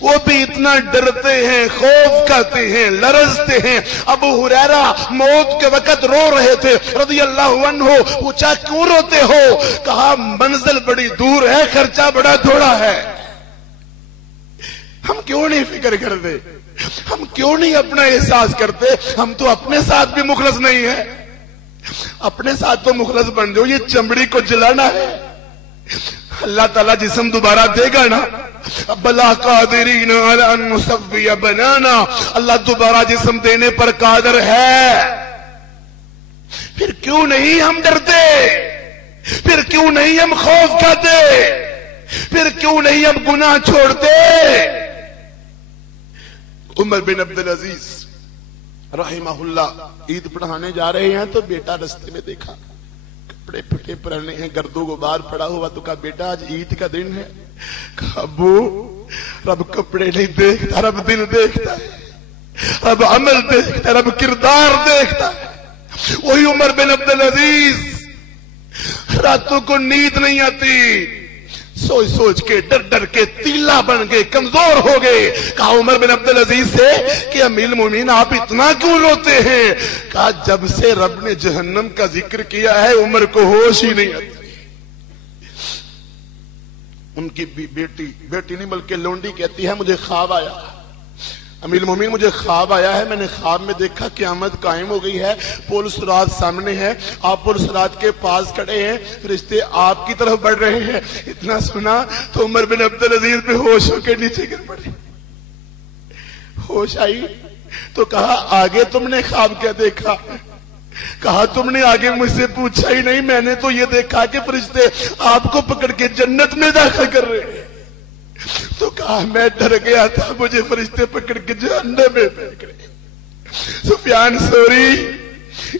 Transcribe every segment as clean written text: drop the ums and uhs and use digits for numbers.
وہ بھی اتنا ڈرتے ہیں، خوف کھاتے ہیں، لرزتے ہیں۔ ابو ہریرہ موت کے وقت رو رہے تھے رضی اللہ عنہ، پوچھا کیوں روتے ہو؟ کہا منزل بڑی دور ہے، خرچہ بڑا تھوڑا ہے۔ ہم کیوں نہیں فکر کرتے؟ ہم کیوں نہیں اپنا احساس کرتے؟ ہم تو اپنے ساتھ بھی مخلص نہیں ہیں۔ اپنے ساتھ تو مخلص بن جاؤ، یہ چمڑی کو جلانا ہے۔ اللہ تعالیٰ جسم دوبارہ دے گا نا، بلا قادرین علی ان نسوی بنانا، اللہ دوبارہ جسم دینے پر قادر ہے۔ پھر کیوں نہیں ہم ڈرتے؟ پھر کیوں نہیں ہم خوف کھاتے؟ پھر کیوں نہیں ہم گناہ چھوڑتے؟ عمر بن عبدالعزیز رحمہ اللہ عید پڑھانے جا رہے ہیں تو بیٹا رستے میں دیکھا، کپڑے پھٹے پرانے ہیں، گرد و غبار پڑا ہوا، تو کہا بیٹا آج عید کا دن ہے؟ کہا ابو رب کپڑے نہیں دیکھتا، رب دل دیکھتا ہے، رب عمل دیکھتا ہے، رب کردار دیکھتا ہے۔ وہی عمر بن عبدالعزیز، راتوں کو نیند نہیں آتی، سوچ سوچ کے ڈر ڈر کے تیلا بن گئے، کمزور ہو گئے۔ کہا عمر بن عبدالعزیز سے کہ امیر المومنین آپ اتنا کیوں روتے ہیں؟ کہا جب سے رب نے جہنم کا ذکر کیا ہے عمر کو ہوش ہی نہیں آتی۔ ان کی بیٹی نہیں بلکہ لونڈی کہتی ہے مجھے خواب آیا، امیر المومنین مجھے خواب آیا ہے، میں نے خواب میں دیکھا قیامت قائم ہو گئی ہے، پل صراط سامنے ہے، آپ پل صراط کے پاس کھڑے ہیں، فرشتے آپ کی طرف بڑھ رہے ہیں۔ اتنا سنا تو عمر بن عبدالعزیز پہ ہوش ہو کے نیچے گر پڑے۔ ہوش آئی تو کہا آگے تم نے خواب کیا دیکھا؟ کہا تم نے آگے مجھ سے پوچھا ہی نہیں، میں نے تو یہ دیکھا کہ فرشتے آپ کو پکڑ کے جنت میں داخل کر رہے ہیں۔ تو کہا میں ڈر گیا تھا، مجھے فرشتے پکڑ کے جہنم میں پھینک رہے۔ سفیان ثوری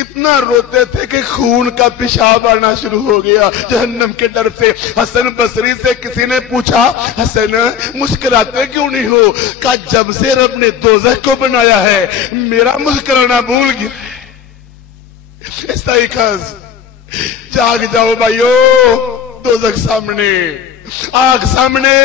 اتنا روتے تھے کہ خون کا پیشاب آنا شروع ہو گیا جہنم کے ڈر سے۔ حسن بصری سے کسی نے پوچھا حسن مسکراتے کیوں نہیں ہو؟ کہا جب سے رب نے دوزخ کو بنایا ہے میرا مسکرانا بھول گیا۔ استیقظ، جاگ جاؤ بھائیو، دوزخ سامنے، آگ سامنے،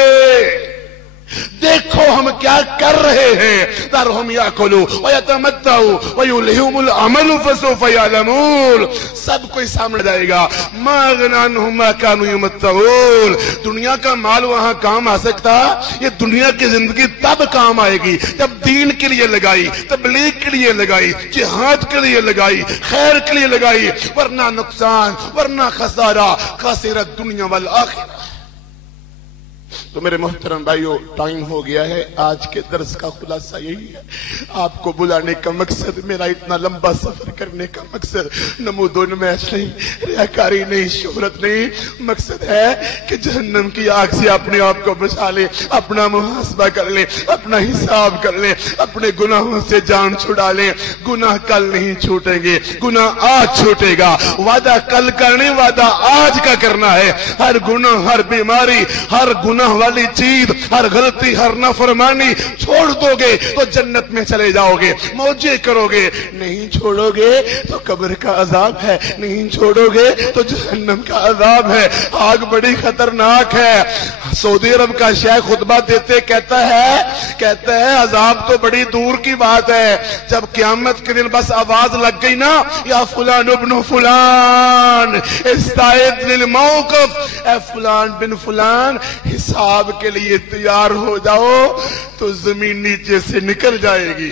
دیکھو ہم کیا کر رہے ہیں۔ ذرہم یاکلوا ویتمتعوا ویلہہم الامل فسوف یعلمون، سب کوئی سامنے جائے گا۔ ما اغنی عنہم ما کانوا یمتعون، دنیا کا مال وہاں کام آ سکتا، یہ دنیا کی زندگی تب کام آئے گی جب دین کے لیے لگائی، تبلیغ کے لیے لگائی، جہاد کے لیے لگائی، خیر کے لیے لگائی، ورنہ نقصان، ورنہ خسارہ، خسرت دنیا والآخرہ۔ تو میرے محترم بھائیو ٹائم ہو گیا ہے، آج کے درس کا خلاصہ یہی ہے۔ آپ کو بلانے کا مقصد، میرا اتنا لمبا سفر کرنے کا مقصد نمود و نمائش نہیں، ریاکاری نہیں، شہرت نہیں، مقصد ہے کہ جہنم کی آگ سے اپنے آپ کو بچا لے، اپنا محاسبہ کر لے، اپنا حساب کر لے، اپنے گناہوں سے جان چھڑا لے۔ گناہ کل نہیں چھوٹیں گے، گناہ آج چھوٹے گا۔ وعدہ کل کرنے، وعدہ آج کا کرنا ہے۔ ہر گناہ، ہر بیماری، ہر گناہ والی چیز، ہر غلطی، ہر نافرمانی چھوڑ دو گے تو جنت میں چلے جاؤ گے، موجے کرو گے۔ نہیں چھوڑو گے تو قبر کا عذاب ہے، نہیں چھوڑو گے تو جہنم کا عذاب ہے۔ آگ بڑی خطرناک ہے۔ سعودی عرب کا شیخ خطبہ دیتے کہتا ہے عذاب تو بڑی دور کی بات ہے، جب قیامت کے دن بس آواز لگ گئی نا یا فلان ابن فلان استعد للموقف، اے فلان بن فلان حساب کے لیے تیار ہو جاؤ، تو زمین نیچے سے نکل جائے گی،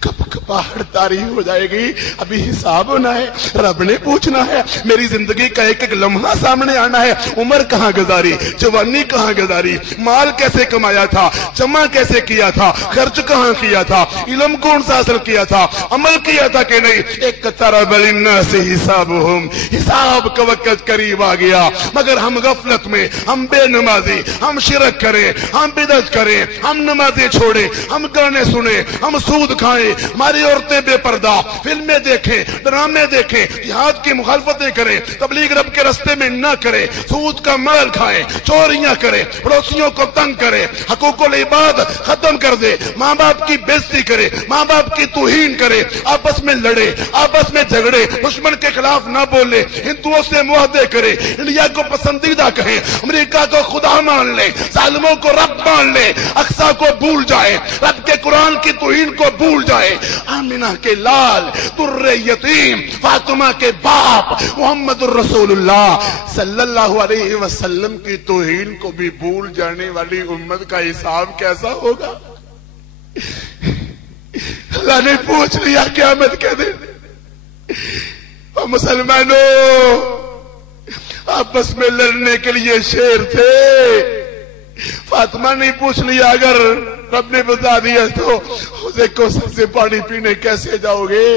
کپ کپاہٹ طاری ہو جائے گی۔ ابھی حساب ہونا ہے، رب نے پوچھنا ہے، میری زندگی کا ایک ایک لمحہ سامنے آنا ہے۔ عمر کہاں گزاری، جوانی کہاں گزاری، مال کیسے کمایا تھا، جمع کیسے کیا تھا، خرچ کہاں کیا تھا، علم کون سا حاصل کیا تھا، عمل کیا تھا کہ نہیں۔ اقترب للناس حسابهم، حساب کا وقت قریب آ گیا، مگر ہم غفلت میں، ہم بے نمازی، ہم شرک کریں، ہم بدعت کریں، ہم نمازیں چھوڑیں، ہم گانے سنیں، ہم سود کھائیں، ہماری ساری عورتیں بے پردہ فلمیں دیکھیں، ڈرامے دیکھیں، جہاد کی مخالفتیں کریں، تبلیغ رب کے راستے میں نہ کریں، سود کا مال کھائیں، چوریاں کریں، پڑوسیوں کو تنگ کریں، حقوق العباد ختم کر دے، ماں باپ کی بےزتی کرے، ماں باپ کی توہین کرے، آپس میں لڑے، آپس میں جھگڑے، دشمن کے خلاف نہ بولے، ہندوؤں سے معاہدے کرے، انڈیا کو پسندیدہ کہیں، امریکہ کو خدا مان لے، ظالموں کو رب مان لے، اقصی کو بھول جائے، رب کے قرآن کی توہین کو بھول جائے، آمنہ کے لال، در یتیم، فاطمہ کے باپ، محمد الرسول اللہ صلی اللہ علیہ وسلم کی توہین کو بھی بھول جانے والی امت کا حساب کیسا ہوگا؟ اللہ نے پوچھ لیا قیامت کے دن، اور مسلمانوں آپس میں لڑنے کے لیے شیر تھے، فاطمہ نے پوچھ لیا اگر رب نے بتا دیا تو حوض کوثر سے پانی پینے کیسے جاؤ گے؟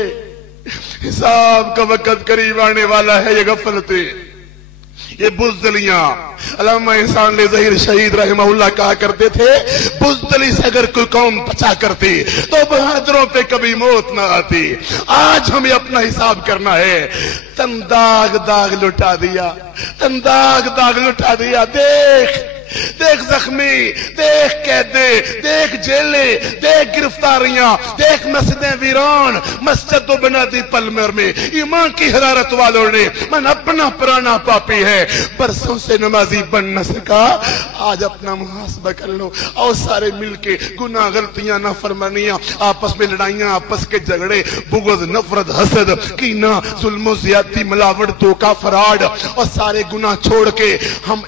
حساب کا وقت قریب آنے والا ہے، یہ غفلتیں، یہ بزدلیاں۔ علامہ احسان ظہیر شہید رحمہ اللہ کہا کرتے تھے، بزدلی سے اگر کوئی قوم بچا کرتی تو بہادروں پہ کبھی موت نہ آتی۔ آج ہمیں اپنا حساب کرنا ہے۔ تن داغ داغ لٹا دیا، تن داغ داغ لٹا دیا، دیکھ دیکھ زخمی، دیکھ قیدے، دیکھ جیلیں، دیکھ گرفتاریاں، دیکھ مسجدیں ویران، مسجد تو بنا دی پلمر میں، ایمان کی حرارت والوں نے، من اپنا پرانا پاپی ہے، برسوں سے نمازی بن نہ سکا، آج اپنا محاسبہ کر لو، اور سارے مل کے گناہ، غلطیاں، نافرمانیاں، آپس میں لڑائیاں، آپس کے جھگڑے، بغض، نفرت، حسد، کینہ، ظلم و زیادتی، ملاوٹ، دھوکہ، فراڈ، اور سارے گناہ چھوڑ کے ہم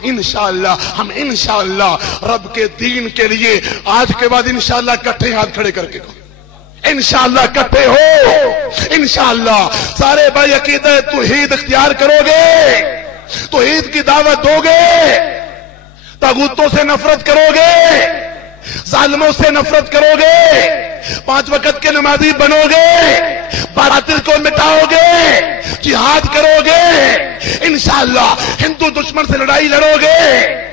انشاءاللہ رب کے دین کے لیے آج کے بعد انشاءاللہ کٹھے ہاتھ کھڑے کر کے انشاءاللہ کٹھے ہو، انشاءاللہ سارے بھائی عقیدہ توحید اختیار کرو گے، توحید کی دعوت دو گے، طاغوتوں سے نفرت کرو گے، ظالموں سے نفرت کرو گے، 5 وقت کے نمازی بنو گے، باطل کو مٹاؤ گے، جہاد کرو گے، انشاءاللہ ہندو دشمن سے لڑائی لڑو گے،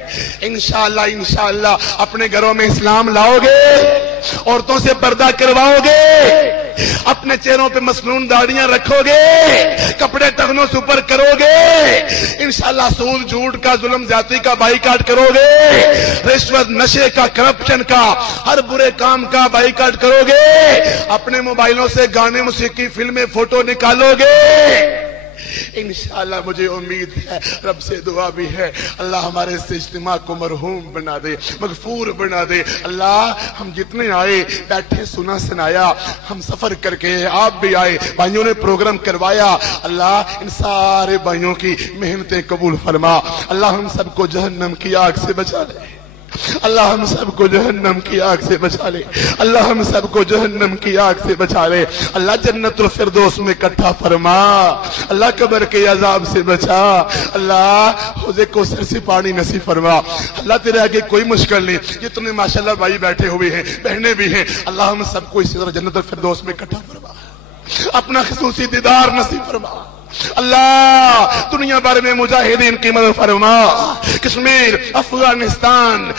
انشاءاللہ اپنے گھروں میں اسلام لاؤ گے، عورتوں سے پردہ کرواؤ گے، اپنے چہروں پہ مسنون داڑیاں رکھو گے، کپڑے ٹخنوں سے اوپر کرو گے، انشاءاللہ سود جھوٹ کا ظلم زیادتی کا بائیکاٹ کرو گے، رشوت نشے کا کرپشن کا ہر برے کام کا بائیکاٹ کرو گے، اپنے موبائلوں سے گانے موسیقی فلمیں فوٹو نکالو گے، انشاءاللہ مجھے امید ہے، رب سے دعا بھی ہے، اللہ ہمارے اس اجتماع کو مرحوم بنا دے، مغفور بنا دے، اللہ ہم جتنے آئے بیٹھے سنا سنایا، ہم سفر کر کے آپ بھی آئے، بھائیوں نے پروگرام کروایا، اللہ ان سارے بھائیوں کی محنتیں قبول فرما، اللہ ہم سب کو جہنم کی آگ سے بچا لے، اللہ ہم سب کو جہنم کی آگ سے بچا لے، اللہ ہم سب کو جہنم کی آگ سے بچا لے، اللہ جنت الفردوس میں اکٹھا فرما، اللہ قبر کے عذاب سے بچا، اللہ حوض کوثر سے پانی نصیب فرما، اللہ تیرے آگے کوئی مشکل نہیں، جتنے ماشاءاللہ بھائی بیٹھے ہوئے ہیں، بہنیں بھی ہیں، اللہ ہم سب کو اسی طرح جنت الفردوس میں اکٹھا فرما، اپنا خصوصی دیدار نصیب فرما، اللہ دنیا بھر میں مجاہدین کی مدد فرما، کشمیر افغانستان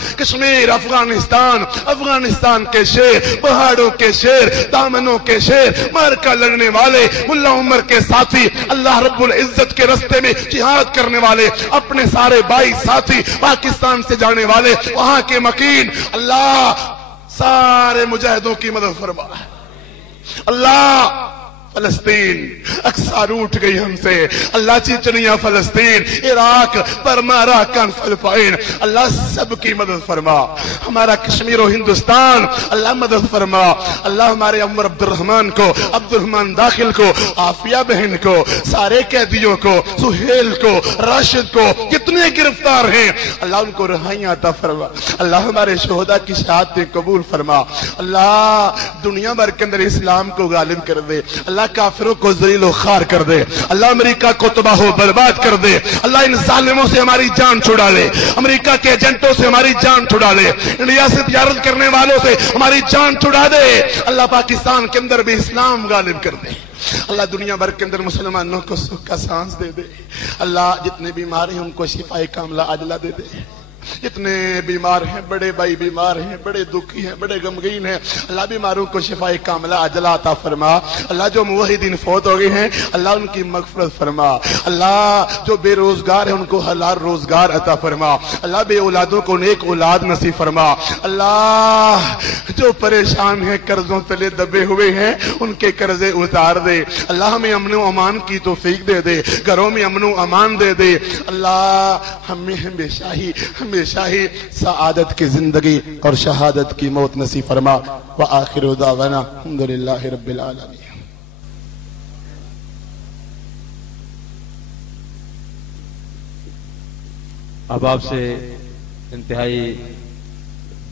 کے شیر، پہاڑوں کے شیر، دامنوں کے شیر، مارکا لڑنے والے، ملا عمر کے ساتھی، اللہ رب العزت کے راستے میں جہاد کرنے والے، اپنے سارے بھائی ساتھی پاکستان سے جانے والے، وہاں کے مکین، اللہ سارے مجاہدوں کی مدد فرما، اللہ فلسطین اقصی روٹ گئی ہم سے، اللہ چچنیا فلسطین، عراق، برما، اراکان، فلپائن، اللہ سب کی مدد فرما، ہمارا کشمیر و ہندوستان اللہ مدد فرما، اللہ ہمارے عمر عبد الرحمن کو، عبد الرحمن داخل کو، عافیہ بہن کو، سارے قیدیوں کو، سہیل کو، راشد کو، کتنے گرفتار ہیں اللہ ان کو رہائیاں عطا فرما، اللہ ہمارے شہداء کی شہادتیں قبول فرما، اللہ دنیا بھر کے اندر اسلام کو غالب کر دے، اللہ کافروں کو ذلیل و خوار کر دے، اللہ امریکہ کو تباہ و برباد کر دے، اللہ ان ظالموں سے ہماری جان چھڑا لے، امریکہ کے ایجنٹوں سے ہماری جان چھڑا لے، انڈیا سے تجارت کرنے والوں سے ہماری جان چھڑا دے، اللہ پاکستان کے اندر بھی اسلام غالب کر دے، اللہ دنیا بھر کے اندر مسلمانوں کو سکھ کا سانس دے دے، اللہ جتنے بیمار ہیں ان کو شفائے کاملہ عاجلہ دے دے، جتنے بیمار ہیں، بڑے بھائی بیمار ہیں، بڑے دکھی ہیں، بڑے غمگین ہیں، اللہ بیماروں کو شفائے کاملہ عاجلہ عطا فرما۔ اللہ جو موحدین فوت ہو گئے ہیں اللہ ان کی مغفرت فرما۔ اللہ جو بے روزگار ہیں ان کو حلال روزگار عطا فرما۔ اللہ بے اولادوں کو نیک اولاد نصیب فرما۔ اللہ جو پریشان ہیں، قرضوں تلے دبے ہوئے ہیں، ان کے قرضے اتار دے۔ اللہ ہمیں امن و امان کی توفیق دے دے، گھروں میں امن و امان دے دے۔ اللہ ہمیں ہمیشہ ہی سعادت کی زندگی اور شہادت کی موت نصیب فرما۔ وآخر دعوانا الحمدللہ رب العالمین۔ اب آپ سے انتہائی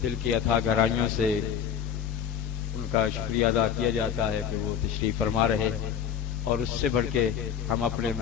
دل کی اتھا گہرائیوں سے ان کا شکریہ ادا کیا جاتا ہے کہ وہ تشریف فرما رہے، اور اس سے بڑھ کے ہم اپنے